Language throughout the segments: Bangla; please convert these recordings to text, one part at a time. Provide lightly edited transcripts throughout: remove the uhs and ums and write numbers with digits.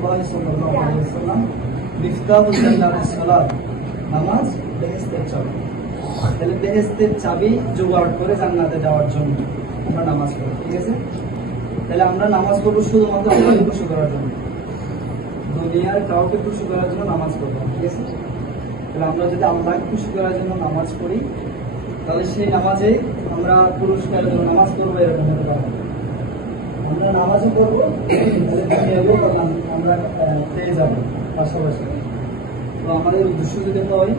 রাসূলুল্লাহ সাল্লাল্লাহু আলাইহি ওয়াসাল্লাম মিফতাহুল জান্নাতিস সালাত, নামাজ বেহেশতের চাবি। তাহলে বেহেশতের চাবি জোগাড় করে জান্নাতে যাওয়ার জন্য আমরা নামাজ পড়ি, ঠিক আছে? তাহলে আমরা নামাজ পড়বো শুধুমাত্র আল্লাহকে খুশি করার জন্য, দুনিয়ার কাউকে খুশি করার জন্য নামাজ পড়বো, ঠিক আছে? তাহলে আমরা যদি আল্লাহকে খুশি করার জন্য নামাজ পড়ি, তাহলে সেই নামাজে আমরা পুরস্কারের জন্য নামাজ পড়বো, এরকম হতে পারে। আমরা নামাজও করবো, আমরা পেয়ে যাবো পাশাপাশি। তো আমাদের উদ্দেশ্য যদি হয়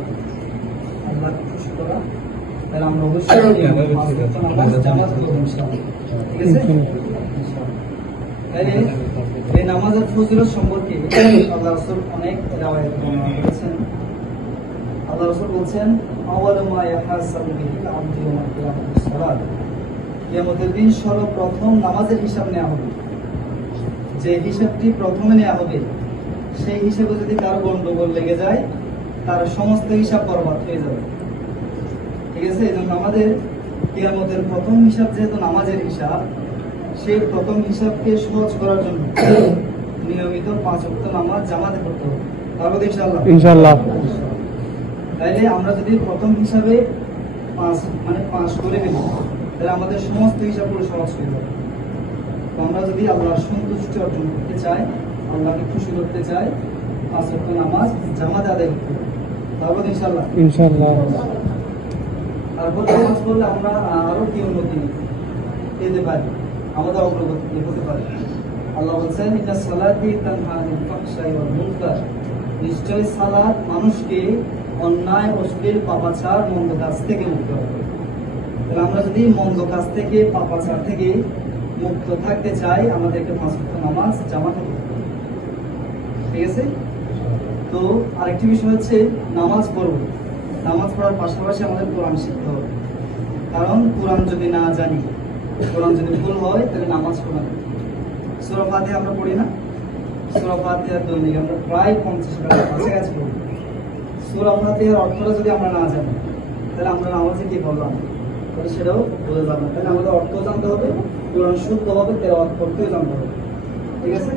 আল্লাহকে খুশি করা, তাহলে আমরা অবশ্যই নামাজ করবো, ঠিক আছে? তাহলে এই নামাজের ফজিলত সম্পর্কে আল্লাহ রাসূল অনেক রিওয়ায়াত বর্ণনা করেছেন। আল্লাহ রাসূল বলছেন, আওয়ালু মা ইয়াহাসাবু বিহিল আবদু ইয়াউমাল কিয়ামাতিস সালাত। কিয়ামতের দিন সর্বপ্রথম নামাজের হিসাব নেওয়া হবে। যে হিসাবটি প্রথমে নেওয়া হবে, সেই হিসাবে যদি কারো গন্ডগোল লেগে যায়, তার সমস্ত হিসাব বরবাদ হয়ে যাবে, ঠিক আছে? এই জন্য আমাদের কিয়ামতের প্রথম হিসাব যেহেতু নামাজের হিসাব, সেই প্রথম হিসাবকে সহজ করার জন্য নিয়মিত 5 ওয়াক্ত নামাজ জামাতে পড়তে হবে, পারবো ইনশাআল্লাহ? ইনশাআল্লাহ। তাইলে আমরা যদি প্রথম হিসাবে 5 করে ফেলি, তাহলে আমাদের সমস্ত হিসাবগুলো সহজ হয়ে যাবে। তো আমরা যদি আল্লাহর সন্তুষ্টি অর্জন করতে চাই, আল্লাহকে খুশি করতে চাই, 5 ওয়াক্ত নামাজ জামাতে আদায় করতে হবে, পারবো ইনশাআল্লাহ? ইনশাআল্লাহ। তারপর নামাজ পড়লে আমরা আরো কি উন্নতি পেতে পারি, আমাদের অগ্রগতি হতে পারে। আল্লাহ বলছেন, ইন্না সালাতি তানহা আনিল ফাহশাই ওয়াল মুনকার, নিশ্চয় সালাত মানুষকে অন্যায়, অশ্লীল, পাপাচার, মন্দ কাজ থেকে মুক্ত রাখে। তাহলে আমরা যদি মন্দ কাজ থেকে, পাপাচার থেকে মুক্ত থাকতে চাই, আমাদেরকে 5 ওয়াক্ত নামাজ জামাতে পড়তে হবে, ঠিক আছে? তো আরেকটি বিষয় হচ্ছে নামাজ পড়ব, নামাজ পড়ার পাশাপাশি আমাদের কোরআন শিখতে হবে। কারণ কোরআন যদি না জানি, কোরআন যদি ভুল হয়, তাহলে নামাজ পড়া। সূরা ফাতিহা আমরা পড়ি না? সূরা ফাতিহা দৈনিক আমরা প্রায় 50 বার কাছাকাছি পড়ি। সূরা ফাতিহার অর্থটা যদি আমরা না জানি, তাহলে আমরা নামাজে কি বললাম, তাহলে সেটাও বলে যাবো না। তাহলে আমাদের অর্থ জানতে হবে, কোরআন শুদ্ধভাবে তেলাওয়াত করতেও জানতে হবে, ঠিক আছে?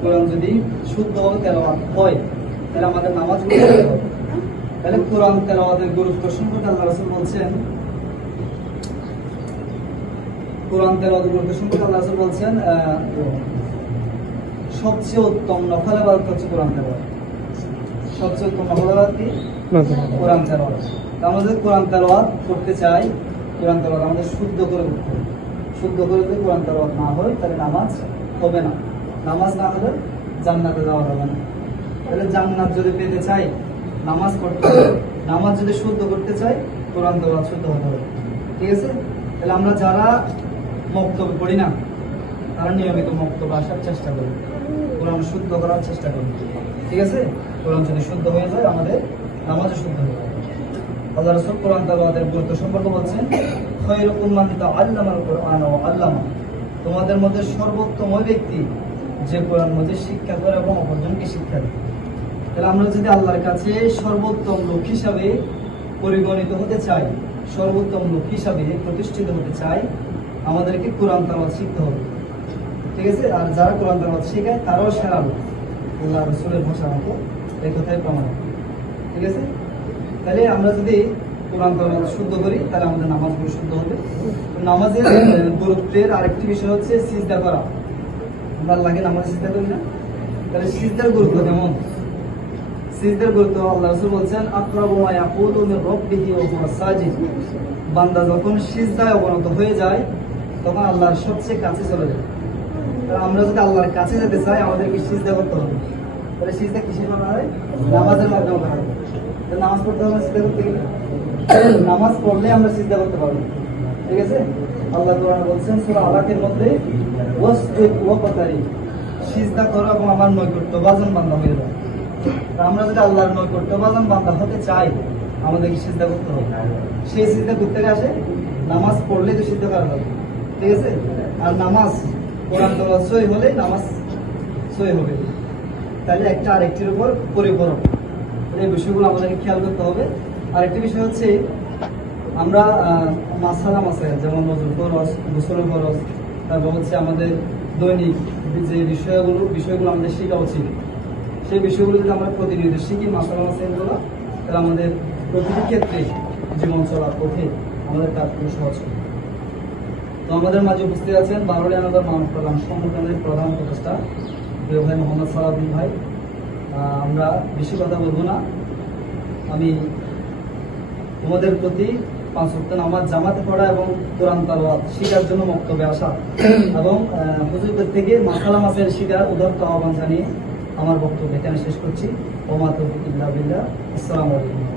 কোরআন যদি শুদ্ধভাবে তেলাওয়াত হয়, তাহলে আমাদের নামাজগুলো হবে। তাহলে কোরআন তেলাওয়াতের গুরুত্ব সম্পর্কে আল্লাহ রাসূল বলছেন, কোরআন তেলাওয়াতের গুরুত্ব সম্পর্কে আল্লাহ রাসূল বলছেন, সবচেয়ে উত্তম নফল ইবাদত হচ্ছে কোরআন তেলাওয়াত। সবচেয়ে উত্তম নফল ইবাদত কি? কোরআন তেলাওয়াত। আমরা যদি কোরআন তেলাওয়াত করতে চাই, কোরআন তেলাওয়াত আমাদের শুদ্ধ করে করতে হবে। শুদ্ধ করে যদি কোরআন তেলাওয়াত না হয়, তাহলে নামাজ হবে না। নামাজ না হলে জান্নাতে যাওয়া হবে না। তাহলে জান্নাত যদি পেতে চাই, নামাজ পড়তে হবে। নামাজ যদি শুদ্ধ করতে চাই, কোরআন তেলাওয়াত শুদ্ধ হতে হবে, ঠিক আছে? তাহলে আমরা যারা মক্তব পড়ি না, তারা নিয়মিত মক্তব আসার চেষ্টা করি, কোরআন শুদ্ধ করার চেষ্টা করি, ঠিক আছে? কোরআন যদি শুদ্ধ হয়ে যায়, আমাদের নামাজও শুদ্ধ হয়ে যায়। আল্লাহ রাসূল কোরআন তেলাওয়াতের গুরুত্ব সম্পর্কে বলছেন, খায়রুকুম মান তাআল্লামাল কুরআন ওয়া আল্লামা, তোমাদের মধ্যে সর্বোত্তম ওই ব্যক্তি যে কোরআন মধ্যে শিক্ষা করে এবং অপরজনকে শিক্ষা দেয়। তাহলে আমরা যদি আল্লাহর কাছে সর্বোত্তম লোক হিসাবে পরিগণিত হতে চাই, সর্বোত্তম লোক হিসাবে প্রতিষ্ঠিত হতে চাই, আমাদেরকে কোরআন তেলাওয়াত শিখতে হবে, ঠিক আছে? আর যারা কোরআন তেলাওয়াত শেখায়, তারাও সেরা লোক, আল্লাহ রাসূলের ভাষা মতো এই কথাই প্রমাণ, ঠিক আছে? তাহলে আমরা যদি কোরআন তেলাওয়াত শুদ্ধ করি, তাহলে আমাদের নামাজগুলো শুদ্ধ হবে। নামাজের গুরুত্বের আরেকটি বিষয় হচ্ছে সিজদা করা। আমরা আল্লাহকে নামাজে সিজদা করি না? তাহলে সিজদার গুরুত্ব কেমন? সিজদার গুরুত্ব আল্লাহ রাসূল বলছেন, আকরাবু মা ইয়াকুলু মির রাব্বিহি ওয়া হুয়া সাজিদ, বান্দা যখন সিজদায় অবনত হয়ে যায়, তখন আল্লাহর সবচেয়ে কাছে চলে যায়। তাহলে আমরা যদি আল্লাহর কাছে যেতে চাই, আমাদেরকে সিজদা করতে হবে। তাহলে সিজদা কিসের করা হয়? নামাজের মাধ্যমে করা হয়। নামাজ পড়তে হবে, সিজদা করতে গেলে নামাজ পড়লে আমরা সিজদা করতে পারবো, ঠিক আছে? আল্লাহ কোরআনে বলছেন সূরা আলাকের মধ্যে, ওয়াসজুদ ওয়াকতারিব, সিজদা করো এবং আমার নৈকট্যভাজন বান্দা হয়ে যাও। আমরা যদি আল্লাহর নৈকট্যভাজন বান্দা হতে চাই, আমাদেরকে সিজদা করতে হবে। সেই সিজদা করতে আসে নামাজ পড়লে তো সিজদা করা যাবে, ঠিক আছে? আর নামাজ কোরআন তেলাওয়াত সহি হলে নামাজ সহি হবে। তাহলে একটা আরেকটির উপর পরিপূরক, এই বিষয়গুলো আমাদেরকে খেয়াল করতে হবে। আরেকটি বিষয় হচ্ছে, আমরা মাসাইল যেমন নজর ফরজ, গোসলের ফরজ, তারপর হচ্ছে আমাদের দৈনিক যে বিষয়গুলো আমাদের শেখা উচিত, সেই বিষয়গুলো যদি আমরা প্রতিনিয়ত শিখি মাসালা মাসাইলগুলো, তাহলে আমাদের প্রতিটি ক্ষেত্রে জীবন চলার পথে আমাদের কাজগুলো সহজ হবে। তো আমাদের মাঝে উপস্থিত আছেন বারোলি আনাদার মানব কল্যাণ সংগঠনের প্রধান উপদেষ্টা প্রিয় ভাই মোহাম্মদ সালাউদ্দিন ভাই। আমরা বেশি কথা বলবো না, আমি তোমাদের প্রতি 5 ওয়াক্ত নামাজ জামাতে পড়া এবং কোরআন তালাওয়াত শিখার জন্য বক্তব্যে আসা এবং হুজুরদের থেকে মাসালা মাসাইল শিখার উদাত্ত আহ্বান জানিয়ে আমার বক্তব্য এখানে শেষ করছি। ওমা তৌফিক ইল্লা বিল্লাহ। আসসালামু আলাইকুম।